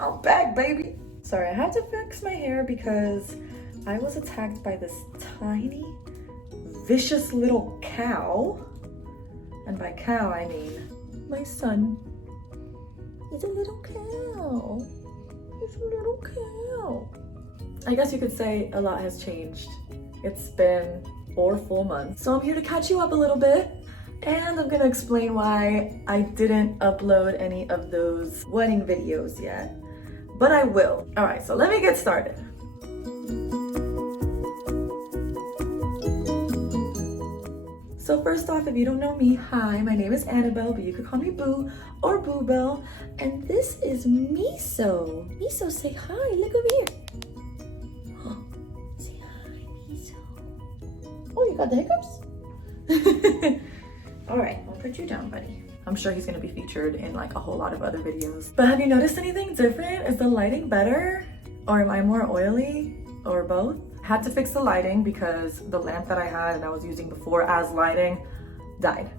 I'm back, baby. Sorry, I had to fix my hair because I was attacked by this tiny, vicious little cow. And by cow, I mean my son. He's a little cow. He's a little cow. I guess you could say a lot has changed. It's been 4 full months. So I'm here to catch you up a little bit. And I'm gonna explain why I didn't upload any of those wedding videos yet. But I will. All right, so let me get started. So first off, if you don't know me, hi, my name is Annabelle, but you could call me Boo or Boo Bell. And this is Miso. Miso, say hi, look over here. Say hi, Miso. Oh, you got the hiccups? All right, I'll put you down, buddy. I'm sure he's gonna be featured in like a whole lot of other videos. But have you noticed anything different? Is the lighting better? Or am I more oily? Or both? Had to fix the lighting because the lamp that I had and I was using before as lighting died.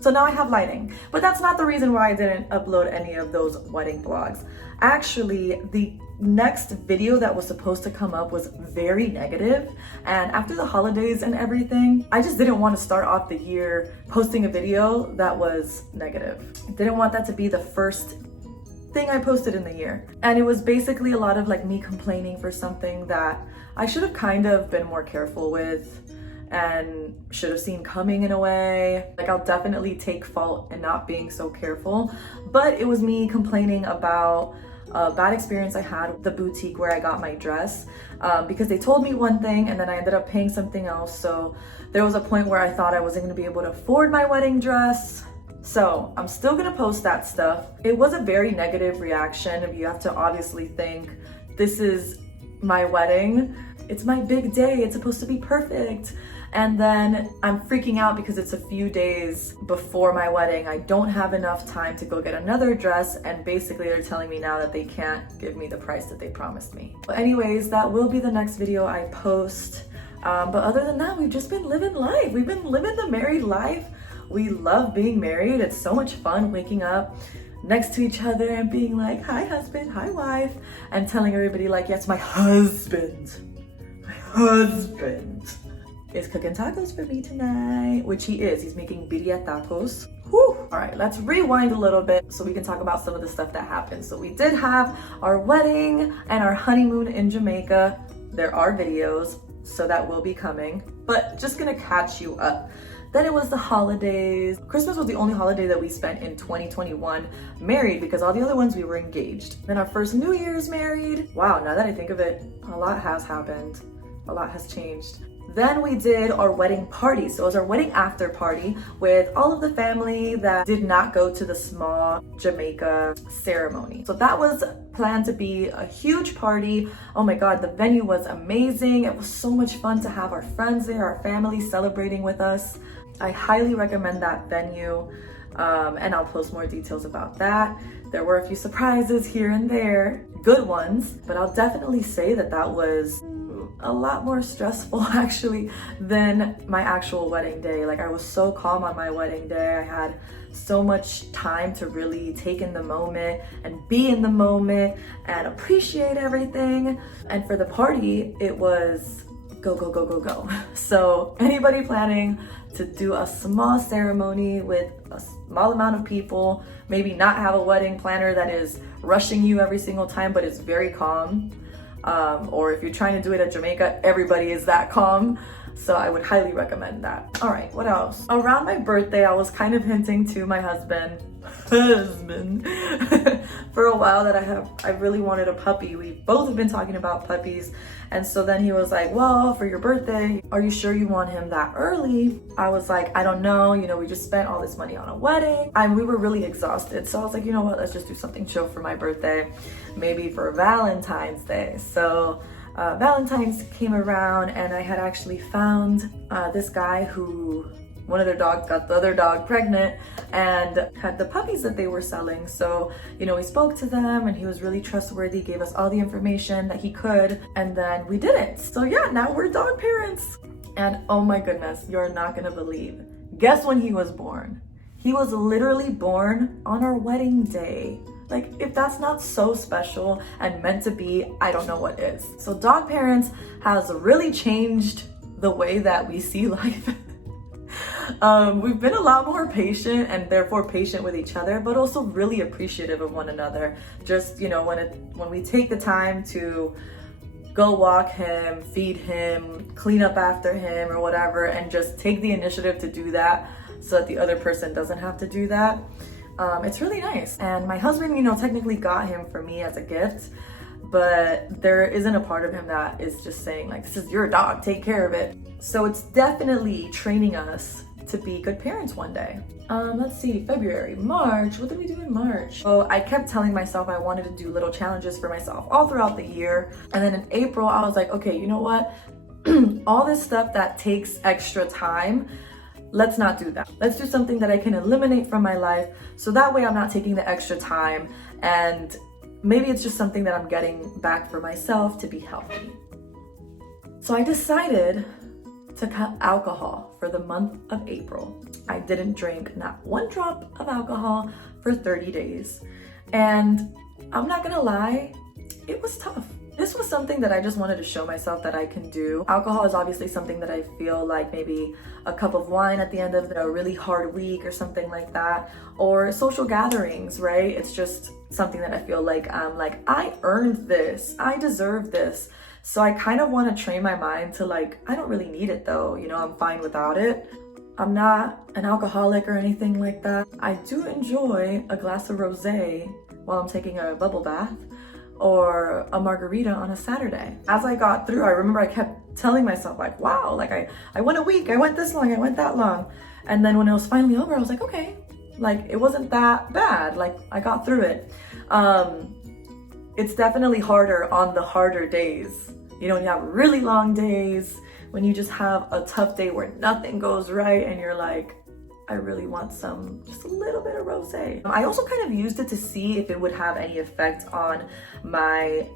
So now I have lighting, but that's not the reason why I didn't upload any of those wedding vlogs. Actually, the next video that was supposed to come up was very negative, and after the holidays and everything, I just didn't want to start off the year posting a video that was negative. I didn't want that to be the first thing I posted in the year. And it was basically a lot of like me complaining for something that I should have kind of been more careful with and should have seen coming in a way. Like I'll definitely take fault in not being so careful, but it was me complaining about a bad experience I had with the boutique where I got my dress because they told me one thing and then I ended up paying something else. So there was a point where I thought I wasn't gonna be able to afford my wedding dress. So I'm still gonna post that stuff. It was a very negative reaction. You have to obviously think, this is my wedding. It's my big day. It's supposed to be perfect. And then I'm freaking out because it's a few days before my wedding. I don't have enough time to go get another dress. And basically they're telling me now that they can't give me the price that they promised me. But anyways, that will be the next video I post. But other than that, we've just been living life. We've been living the married life. We love being married. It's so much fun waking up next to each other and being like, hi husband, hi wife, and telling everybody like, yes, my husband is cooking tacos for me tonight, which he is. He's making birria tacos. Whew. All right, let's rewind a little bit so we can talk about some of the stuff that happened. So we did have our wedding and our honeymoon in Jamaica. There are videos, so that will be coming, but just gonna catch you up. Then it was the holidays. Christmas was the only holiday that we spent in 2021 married because all the other ones we were engaged. Then our first New Year's married. Wow, now that I think of it, a lot has happened. A lot has changed. Then we did our wedding party. So it was our wedding after party with all of the family that did not go to the small Jamaica ceremony. So that was planned to be a huge party. Oh my God, the venue was amazing. It was so much fun to have our friends there, our family celebrating with us. I highly recommend that venue, and I'll post more details about that. There were a few surprises here and there, good ones, but I'll definitely say that that was a lot more stressful actually than my actual wedding day. Like I was so calm on my wedding day. I had so much time to really take in the moment and be in the moment and appreciate everything. And for the party, it was go, go, go, go, go. So anybody planning to do a small ceremony with a small amount of people, maybe not have a wedding planner that is rushing you every single time, but it's very calm. Or if you're trying to do it at Jamaica, everybody is that calm. So I would highly recommend that. All right, what else? Around my birthday, I was kind of hinting to my husband for a while that I really wanted a puppy. We both have been talking about puppies. And so then he was like, well, for your birthday, are you sure you want him that early? I was like, I don't know. You know, we just spent all this money on a wedding and we were really exhausted. So I was like, you know what, let's just do something chill for my birthday, maybe for Valentine's Day. So Valentine's came around and I had actually found this guy who one of their dogs got the other dog pregnant and had the puppies that they were selling. So, you know, we spoke to them and he was really trustworthy, gave us all the information that he could, and then we did it. So yeah, now we're dog parents. And oh my goodness, you're not gonna believe. Guess when he was born? He was literally born on our wedding day. Like, if that's not so special and meant to be, I don't know what is. So dog parents has really changed the way that we see life. We've been a lot more patient and therefore patient with each other, but also really appreciative of one another. Just, you know, when we take the time to go walk him, feed him, clean up after him or whatever, and just take the initiative to do that so that the other person doesn't have to do that. It's really nice. And my husband, you know, technically got him for me as a gift, but there isn't a part of him that is just saying like, this is your dog, take care of it. So it's definitely training us to be good parents one day. Let's see, February, March, what did we do in March? So I kept telling myself I wanted to do little challenges for myself all throughout the year. And then in April, I was like, okay, you know what? All this stuff that takes extra time, let's not do that. Let's do something that I can eliminate from my life. So that way I'm not taking the extra time, and maybe it's just something that I'm getting back for myself to be healthy. So I decided to cut alcohol for the month of April. I didn't drink not one drop of alcohol for 30 days. And I'm not gonna lie, it was tough. This was something that I just wanted to show myself that I can do. Alcohol is obviously something that I feel like maybe a cup of wine at the end of a really hard week or something like that, or social gatherings, right? It's just something that I feel like I'm like, I earned this, I deserve this. So I kind of want to train my mind to like, I don't really need it though, you know, I'm fine without it. I'm not an alcoholic or anything like that. I do enjoy a glass of rosé while I'm taking a bubble bath, or a margarita on a Saturday. As I got through, I remember I kept telling myself like, wow, like I went a week, I went this long, I went that long. And then when it was finally over, I was like, okay, like it wasn't that bad. Like I got through it. It's definitely harder on the harder days. You know, when you have really long days, when you just have a tough day where nothing goes right and you're like, I really want just a little bit of rosé. I also kind of used it to see if it would have any effect on my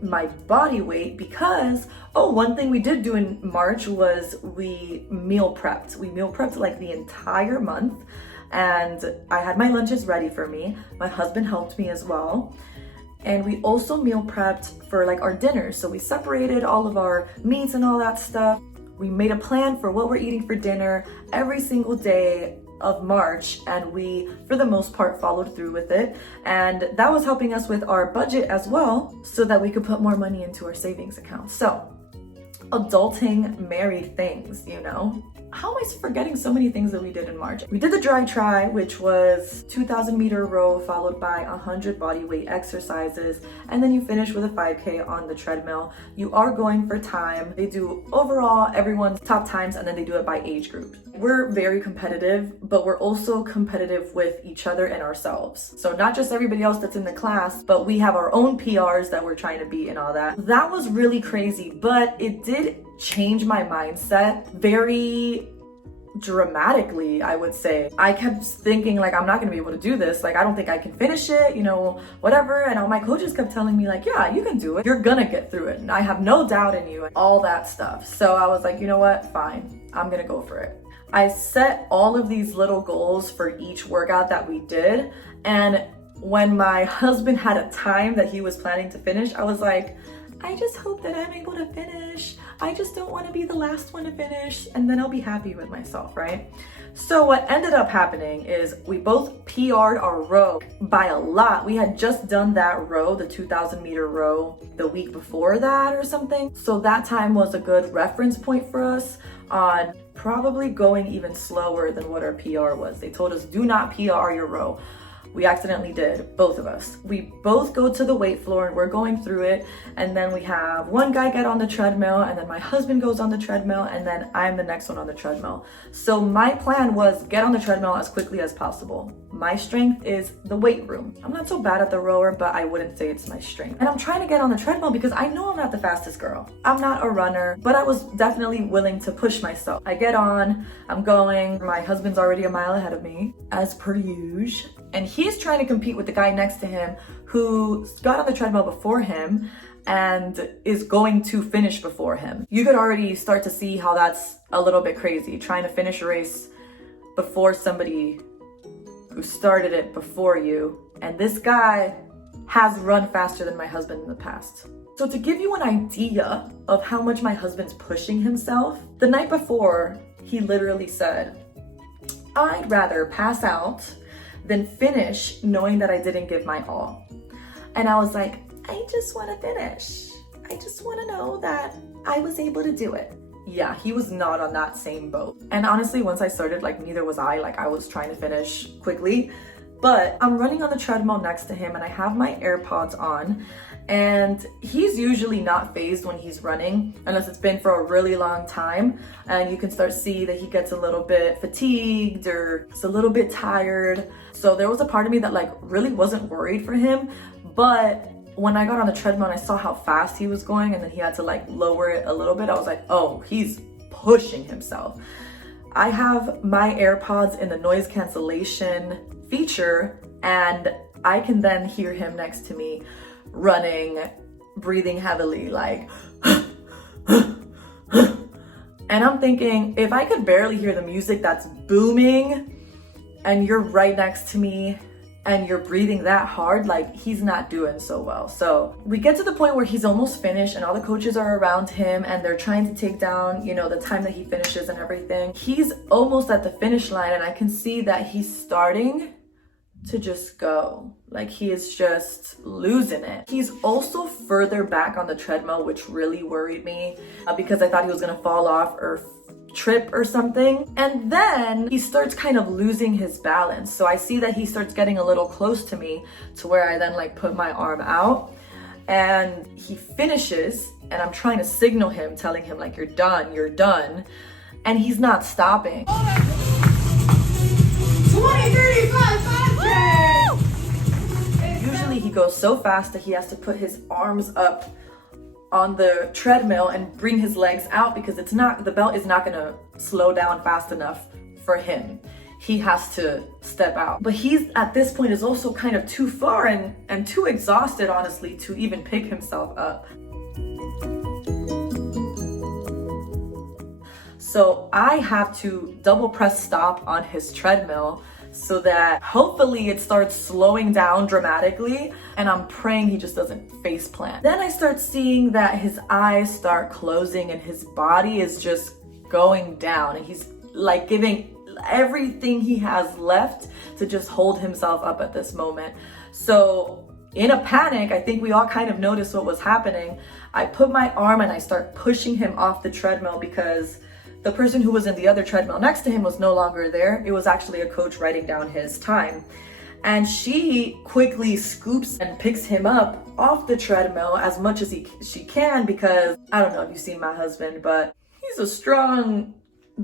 my body weight, because one thing we did do in March was we meal prepped. We meal prepped like the entire month, and I had my lunches ready for me. My husband helped me as well. And we also meal prepped for like our dinners. So we separated all of our meats and all that stuff. We made a plan for what we're eating for dinner every single day of March, and we, for the most part, followed through with it. And that was helping us with our budget as well, so that we could put more money into our savings account. So, adulting married things, you know? How am I forgetting so many things that we did in March? We did the dry try, which was 2,000 meter row followed by 100 body weight exercises, and then you finish with a 5K on the treadmill. You are going for time. They do overall everyone's top times, and then they do it by age group. We're very competitive, but we're also competitive with each other and ourselves. So not just everybody else that's in the class, but we have our own PRs that we're trying to beat and all that. That was really crazy, but it did change my mindset very dramatically, I would say. I kept thinking like, I'm not gonna be able to do this. Like, I don't think I can finish it, you know, whatever. And all my coaches kept telling me like, yeah, you can do it. You're gonna get through it. And I have no doubt in you, all that stuff. So I was like, you know what? Fine, I'm gonna go for it. I set all of these little goals for each workout that we did. And when my husband had a time that he was planning to finish, I was like, I just hope that I'm able to finish. I just don't want to be the last one to finish, and then I'll be happy with myself, right? So what ended up happening is we both PR'd our row by a lot. We had just done that row, the 2,000 meter row, the week before that or something. So that time was a good reference point for us on probably going even slower than what our PR was. They told us, do not PR your row. We accidentally did, both of us. We both go to the weight floor and we're going through it. And then we have one guy get on the treadmill, and then my husband goes on the treadmill, and then I'm the next one on the treadmill. So my plan was get on the treadmill as quickly as possible. My strength is the weight room. I'm not so bad at the rower, but I wouldn't say it's my strength. And I'm trying to get on the treadmill because I know I'm not the fastest girl. I'm not a runner, but I was definitely willing to push myself. I get on, I'm going. My husband's already a mile ahead of me, as per usual. And he's trying to compete with the guy next to him who got on the treadmill before him and is going to finish before him. You could already start to see how that's a little bit crazy, trying to finish a race before somebody who started it before you, and this guy has run faster than my husband in the past. So to give you an idea of how much my husband's pushing himself, the night before, he literally said, I'd rather pass out than finish knowing that I didn't give my all. And I was like, I just want to finish. I just want to know that I was able to do it. Yeah, he was not on that same boat. And honestly, once I started, like, neither was I. Like, I was trying to finish quickly. But I'm running on the treadmill next to him and I have my AirPods on. And he's usually not fazed when he's running, unless it's been for a really long time. And you can start to see that he gets a little bit fatigued or is a little bit tired. So there was a part of me that like really wasn't worried for him. But when I got on the treadmill and I saw how fast he was going and then he had to like lower it a little bit, I was like, oh, he's pushing himself. I have my AirPods in the noise cancellation feature and I can then hear him next to me running, breathing heavily, like, and I'm thinking, if I could barely hear the music that's booming and you're right next to me and you're breathing that hard, like, he's not doing so well. So we get to the point where he's almost finished and all the coaches are around him and they're trying to take down, you know, the time that he finishes and everything. He's almost at the finish line and I can see that he's starting to just go. Like, he is just losing it. He's also further back on the treadmill, which really worried me because I thought he was gonna fall off or trip or something. And then he starts kind of losing his balance. So I see that he starts getting a little close to me to where I then like put my arm out and he finishes and I'm trying to signal him, telling him like, you're done, you're done. And he's not stopping. 2035. Usually he goes so fast that he has to put his arms up on the treadmill and bring his legs out because it's not, the belt is not gonna slow down fast enough for him. He has to step out. But he's at this point is also kind of too far and too exhausted, honestly, to even pick himself up. So I have to double press stop on his treadmill so that hopefully it starts slowing down dramatically, and I'm praying he just doesn't face plant. Then I start seeing that his eyes start closing and his body is just going down and he's like giving everything he has left to just hold himself up at this moment. So in a panic, I think we all kind of noticed what was happening. I put my arm and I start pushing him off the treadmill because the person who was in the other treadmill next to him was no longer there. It was actually a coach writing down his time. And she quickly scoops and picks him up off the treadmill as much as she can because I don't know if you've seen my husband, but he's a strong,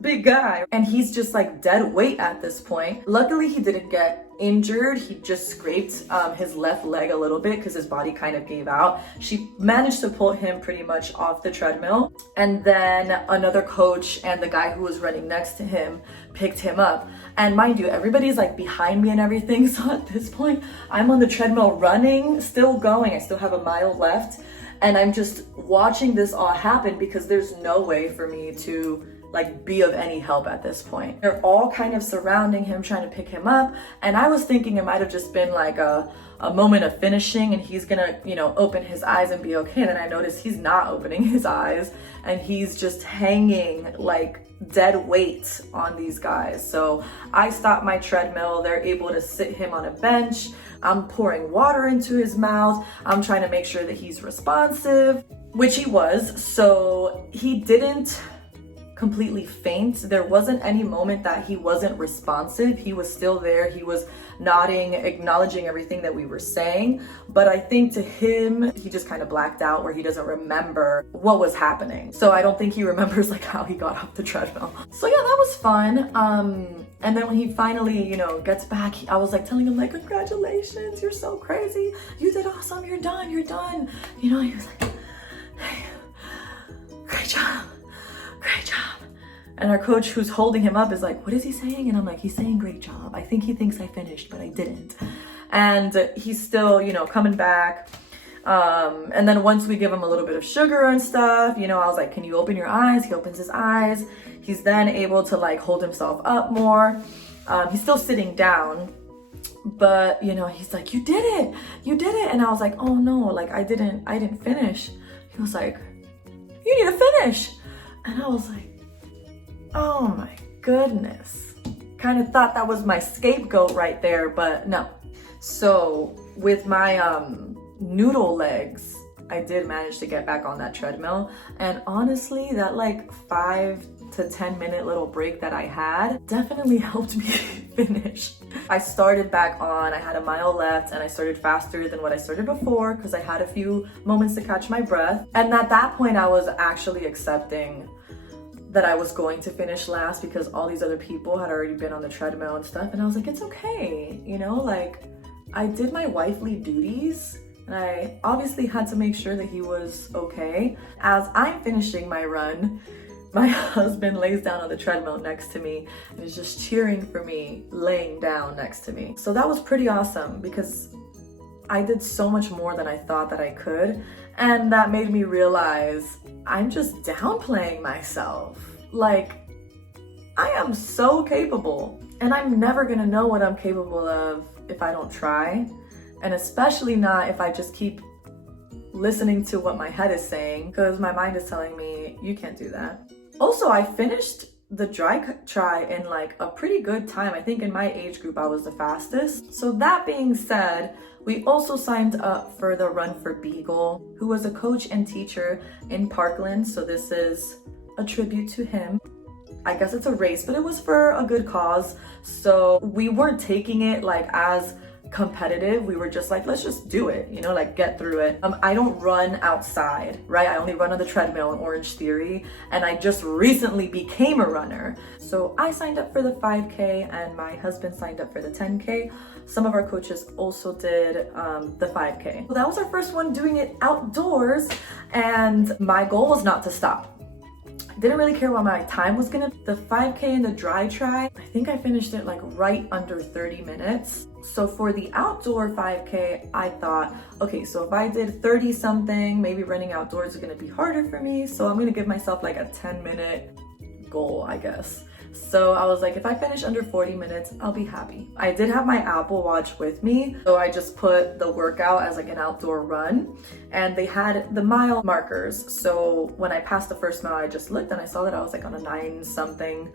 big guy. And he's just like dead weight at this point. Luckily, he didn't get injured. He just scraped his left leg a little bit because his body kind of gave out. She managed to pull him pretty much off the treadmill. And then another coach and the guy who was running next to him picked him up. And mind you, everybody's like behind me and everything. So at this point, I'm on the treadmill running, still going. I still have a mile left. And I'm just watching this all happen because there's no way for me to like be of any help at this point. They're all kind of surrounding him, trying to pick him up. And I was thinking it might have just been like a moment of finishing and he's gonna, you know, open his eyes and be okay. And then I noticed he's not opening his eyes and he's just hanging like dead weight on these guys. So I stopped my treadmill. They're able to sit him on a bench. I'm pouring water into his mouth. I'm trying to make sure that he's responsive, which he was. So he didn't completely faint. There wasn't any moment that he wasn't responsive. He was still there. He was nodding, acknowledging everything that we were saying. But I think to him, he just kind of blacked out where he doesn't remember what was happening. So I don't think he remembers like how he got off the treadmill. So yeah, that was fun. And then when he finally, you know, gets back, I was like telling him like, congratulations, you're so crazy. You did awesome. You're done. You're done. You know, he was like, hey, great job. Great job. And our coach who's holding him up is like, what is he saying? And I'm like, he's saying great job. I think he thinks I finished, but I didn't. And he's still, you know, coming back. And then once we give him a little bit of sugar and stuff, you know, I was like, can you open your eyes? He opens his eyes. He's then able to like hold himself up more. He's still sitting down. But you know, he's like, you did it. And I was like, oh no, like I didn't finish. He was like, you need to finish. And I was like, oh my goodness. Kind of thought that was my scapegoat right there, but no. So with my noodle legs, I did manage to get back on that treadmill. And honestly, that like 5 to 10 minute little break that I had definitely helped me finish. I started back on, I had a mile left, and I started faster than what I started before because I had a few moments to catch my breath. And at that point, I was actually accepting that I was going to finish last because all these other people had already been on the treadmill and stuff. And I was like, it's okay, you know, like I did my wifely duties. And I obviously had to make sure that he was okay. As I'm finishing my run, my husband lays down on the treadmill next to me and is just cheering for me, laying down next to me. So that was pretty awesome because I did so much more than I thought that I could. And that made me realize I'm just downplaying myself. Like, I am so capable, and I'm never gonna know what I'm capable of if I don't try. And especially not if I just keep listening to what my head is saying, because my mind is telling me, you can't do that. Also, I finished the dry try in like a pretty good time. I think in my age group, I was the fastest. So that being said, we also signed up for the Run for Beagle, who was a coach and teacher in Parkland. So this is a tribute to him. I guess it's a race, but it was for a good cause. So we weren't taking it like as competitive. We were just like, let's just do it, you know, like get through it. I don't run outside, right? I only run on the treadmill in Orange Theory, and I just recently became a runner. So I signed up for the 5K and my husband signed up for the 10K. Some of our coaches also did the 5K. So that was our first one doing it outdoors, and my goal was not to stop. Didn't really care what my time was gonna. The 5K and the dry try, I think I finished it like right under 30 minutes. So for the outdoor 5K, I thought, okay, so if I did 30 something, maybe running outdoors is gonna be harder for me. So I'm gonna give myself like a 10-minute goal, I guess. So I was like, if I finish under 40 minutes, I'll be happy. I did have my Apple Watch with me, so I just put the workout as like an outdoor run, and they had the mile markers. So when I passed the first mile, I just looked and I saw that I was like on a 9-something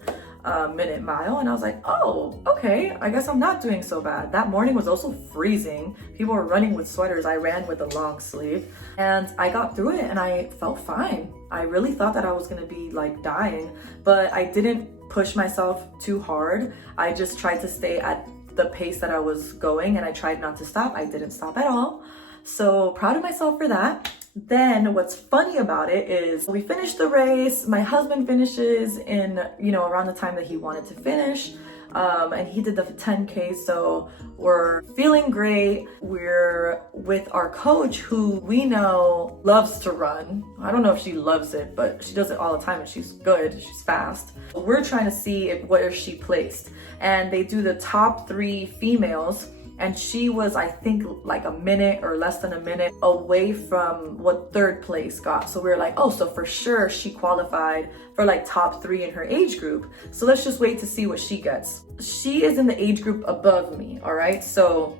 minute mile, and I was like, oh, okay, I guess I'm not doing so bad. That morning was also freezing. People were running with sweaters. I ran with a long sleeve, and I got through it and I felt fine. I really thought that I was gonna be like dying, but I didn't push myself too hard. I just tried to stay at the pace that I was going, and I tried not to stop. I didn't stop at all. So proud of myself for that. Then what's funny about it is we finished the race. My husband finishes in, you know, around the time that he wanted to finish. And he did the 10K, so we're feeling great. We're with our coach, who we know loves to run. I don't know if she loves it, but she does it all the time, and she's good, she's fast. We're trying to see where she placed, and they do the top 3 females, and she was, I think, like a minute or less than a minute away from what 3rd place got. So we were like, oh, so for sure she qualified for like top 3 in her age group. So let's just wait to see what she gets. She is in the age group above me, all right? So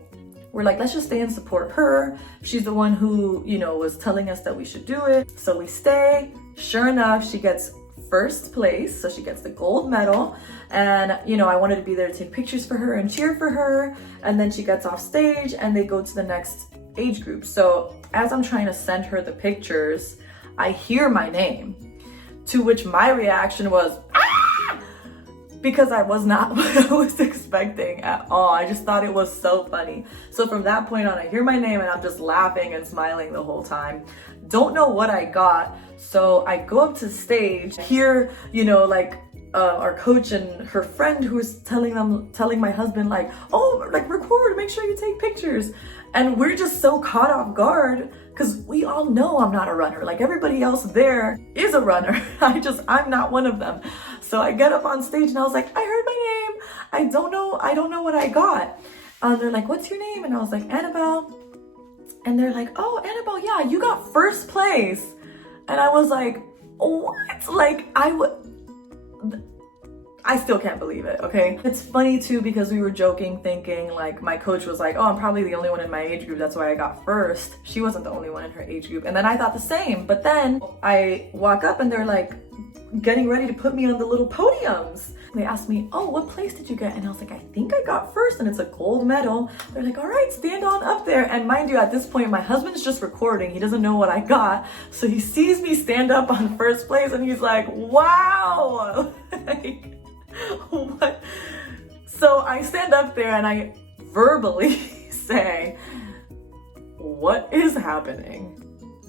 we're like, let's just stay and support her. She's the one who, you know, was telling us that we should do it. So we stay. Sure enough, she gets 1st place, so she gets the gold medal. And you know, I wanted to be there to take pictures for her and cheer for her, and then she gets off stage and they go to the next age group. So as I'm trying to send her the pictures, I hear my name, to which my reaction was ah! Because I was not what I was expecting at all. I just thought it was so funny. So from that point on, I hear my name and I'm just laughing and smiling the whole time. Don't know what I got. So I go up to the stage, hear, you know, like our coach and her friend who was telling my husband like, oh, like record, make sure you take pictures. And we're just so caught off guard because we all know I'm not a runner. Like everybody else there is a runner. I'm not one of them. So I get up on stage and I was like, I heard my name. I don't know what I got. They're like, what's your name? And I was like, Annabelle. And they're like, oh, Annabelle, yeah, you got 1st place. And I was like, what? Like I still can't believe it, okay? It's funny too because we were joking thinking like my coach was like, oh, I'm probably the only one in my age group, that's why I got first. She wasn't the only one in her age group. And then I thought the same, but then I walk up and they're like getting ready to put me on the little podiums. They asked me, oh, what place did you get? And I was like, I think I got first and it's a gold medal. They're like, all right, stand on up there. And mind you, at this point, my husband's just recording. He doesn't know what I got. So he sees me stand up on first place and he's like, wow. Like, what? So I stand up there and I verbally say, what is happening?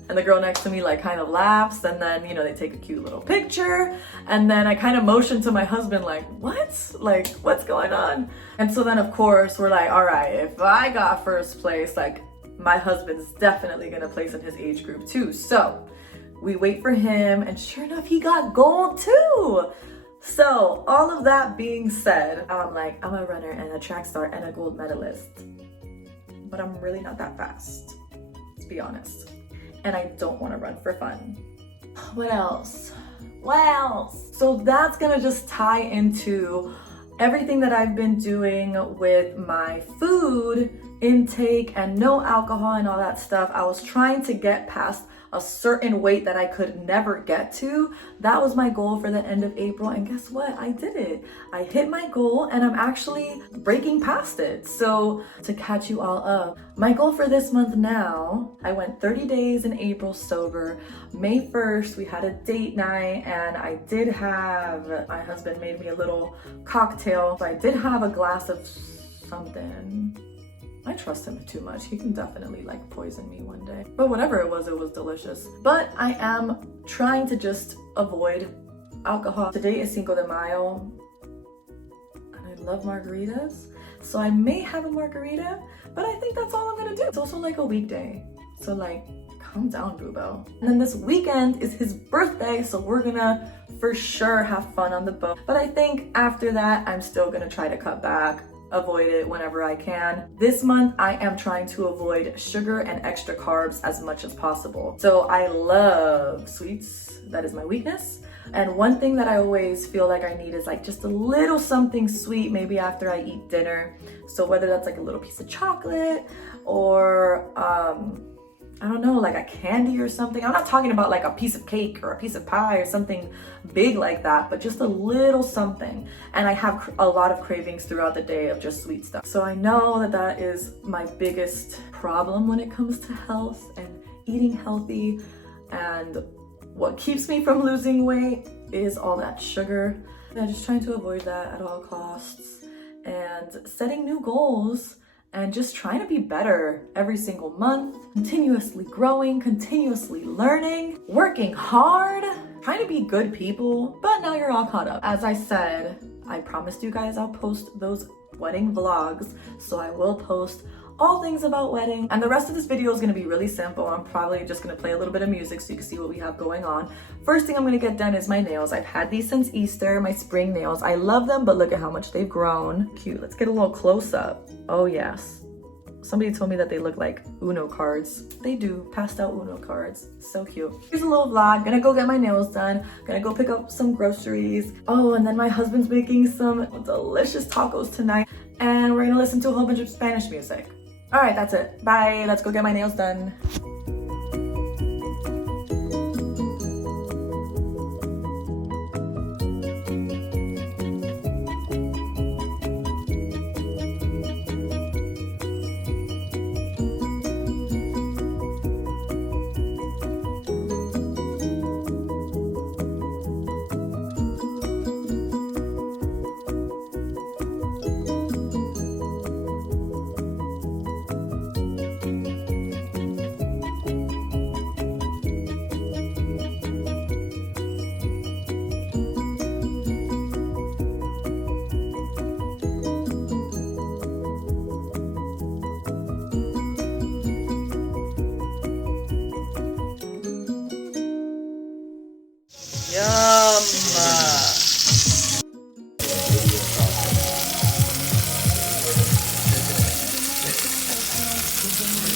And the girl next to me like kind of laughs, and then, you know, they take a cute little picture, and then I kind of motion to my husband like, what? Like, what's going on? And so then of course we're like, all right, if I got first place, like my husband's definitely gonna place in his age group too. So we wait for him, and sure enough, he got gold too. So all of that being said, I'm like, I'm a runner and a track star and a gold medalist, but I'm really not that fast, let's be honest. And I don't want to run for fun. What else? What else? So that's gonna just tie into everything that I've been doing with my food intake and no alcohol and all that stuff. I was trying to get past a certain weight that I could never get to. That was my goal for the end of April, and guess what? I did it. I hit my goal and I'm actually breaking past it. So to catch you all up, my goal for this month now, I went 30 days in April sober. May 1st, we had a date night and I did have, my husband made me a little cocktail. So I did have a glass of something. I trust him too much. He can definitely like poison me one day. But whatever it was delicious. But I am trying to just avoid alcohol. Today is Cinco de Mayo, and I love margaritas. So I may have a margarita, but I think that's all I'm gonna do. It's also like a weekday. So like, calm down, Boo-Bo. And then this weekend is his birthday, so we're gonna for sure have fun on the boat. But I think after that, I'm still gonna try to cut back, avoid it whenever I can. This month, I am trying to avoid sugar and extra carbs as much as possible. So I love sweets. That is my weakness. And one thing that I always feel like I need is like just a little something sweet, maybe after I eat dinner. So whether that's like a little piece of chocolate or I don't know, like a candy or something. I'm not talking about like a piece of cake or a piece of pie or something big like that, but just a little something. And I have a lot of cravings throughout the day of just sweet stuff. So I know that that is my biggest problem when it comes to health and eating healthy. And what keeps me from losing weight is all that sugar. And I'm just trying to avoid that at all costs and setting new goals and just trying to be better every single month, continuously growing, continuously learning, working hard, trying to be good people. But now you're all caught up. As I said, I promised you guys I'll post those wedding vlogs, so I will post all things about wedding. And the rest of this video is gonna be really simple. I'm probably just gonna play a little bit of music so you can see what we have going on. First thing I'm gonna get done is my nails. I've had these since Easter, my spring nails. I love them, but look at how much they've grown. Cute, let's get a little close up. Oh yes. Somebody told me that they look like Uno cards. They do, passed out Uno cards. So cute. Here's a little vlog. Gonna go get my nails done. Gonna go pick up some groceries. Oh, and then my husband's making some delicious tacos tonight. And we're gonna listen to a whole bunch of Spanish music. All right, that's it. Bye, let's go get my nails done. Yum!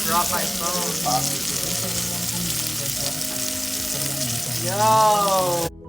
Drop my phone. Yo!